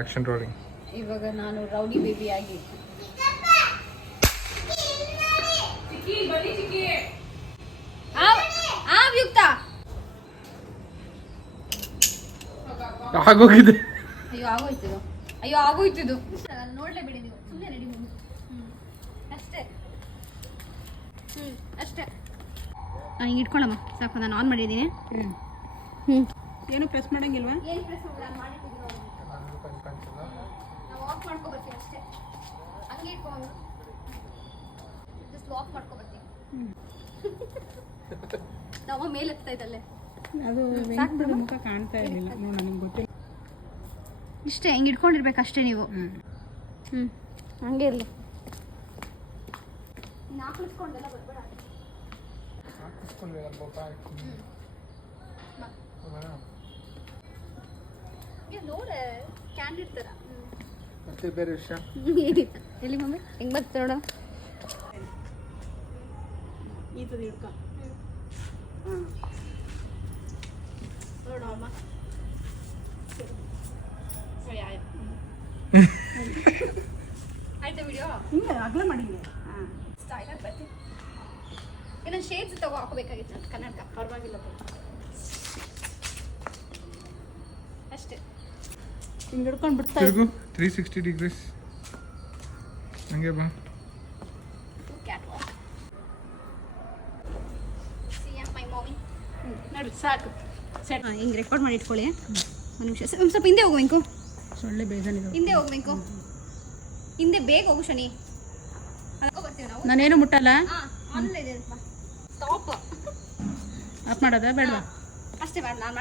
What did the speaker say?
Action rolling. ಇವಾಗ ನಾನು rowdy baby ಆಗಿ ಯುಕ್ತ ಆಗೋಗಿದೆ. ಅಯ್ಯೋ ಆಗೋಯ್ತಿದು ನೋಡ್ಲೇಬೇಡಿ ನೀವು, ಸುಮ್ಮನೆ ರೆಡಿ ಮಾಡಿ. ಅಷ್ಟೇ ಅಷ್ಟೇ. ಹಿಂಗೆ ಇಟ್ಕೊಳ್ಳಮ್ಮ ಸಾಕು, ನಾನು ಆನ್ ಮಾಡಿದ್ದೀನಿ. ಏನು ಪ್ರೆಸ್ ಮಾಡಂಗಿಲ್ವಾ? ಏನು ಪ್ರೆಸ್ ಮಾಡಿಟ್ಟಿದ್ದೀನಿ, ನಾವು ಆಫ್ ಮಾಡ್ಕೊಬರ್ತೀವಿ ಅಷ್ಟೇ. ಹಂಗೆ ಇಟ್ಕೊಂಡು ಜಸ್ಟ್ ಆಫ್ ಮಾಡ್ಕೊಬರ್ತೀವಿ. ನಾವು ಮೇಲೆ ಎತ್ತಾ ಇದ್ದಲ್ಲೇ ಅದು ಮುಖ ಕಾಣ್ತಾ ಇರಲಿಲ್ಲ, ನನಗೆ ಗೊತ್ತಿಲ್ಲ. ಇಷ್ಟೇ, ಹಿಂಗೆ ಇಟ್ಕೊಂಡಿರ್ಬೇಕು ಅಷ್ಟೇ ನೀವು. ಹಂಗೆ ಇರಲಿ. ಹಾಕಿಸ್ಕೊಂಡೆಲ್ಲ ಬರ್ಬೇಡ. ನೋಡ ಕ್ಯಾಂಡಿಡ್ ಥರ ಮತ್ತೆ ಬೇರೆ ವಿಷಯ ಎಲ್ಲಿ ಮಮ್ಮಿ ಹೆಂಗೆ ಬರ್ತದೆ ನೋಡ. ಈ ಥರ ಇಡ್ಕ ನೋಡಮ್ಮ. ಆಯ್ತಾ ವಿಡಿಯೋ? ಹಿಂಗೆ ಅಗಲ ಮಾಡಿದ್ದೆ. ಸ್ಟೈಲಾಗಿ ಬರ್ತೀನಿ. ಇನ್ನೊಂದು ಶೇಡ್ಸ್ ತಗೋ ಹಾಕೋಬೇಕಾಗಿತ್ತು ನಾನು ಕನ್ನಡಕ. ಪರವಾಗಿಲ್ಲ, ಅಷ್ಟೇ. ಹಿಂಗೆ ಹಿಡ್ಕೊಂಡು ಬಿಡ್ತಾ ತಿರುಗು 360 ಡಿಗ್ರೀಸ್ ಹಂಗೆ ಬಾ. Cat walk. ಮೈ ಮಾಮಿ ನೋಡಿ ಸಾಕು. ಸೆಟ್. ಹಿಂಗೆ ರೆಕಾರ್ಡ್ ಮಾಡಿ ಇಟ್ಕೊಳ್ಳಿ. ಒಂದು ನಿಮಿಷ, ಸ್ವಲ್ಪ ಹಿಂದೆ ಹೋಗ್ಬೇಕು. ಸೊಳ್ಳೆ ಬೇಜಾನಿದೆ. ಹಿಂದೆ ಹೋಗ್ಬೇಕು, ಹಿಂದೆ ಬೇಗ ಹೋಗು ಶನಿ. ಅದಕ್ಕೂ ಬರ್ತೀವಿ ನಾವು. ನಾನೇನು ಮುಟ್ಟಲ್ಲ. ಆನ್ಲೈನ್ ಇದೆ. ಸ್ಟಾಪ್. ಆಫ್ ಮಾಡೋದಾ ಬೇಡವಾ? ಅಷ್ಟೇ ಬೇಡ, ನಾನು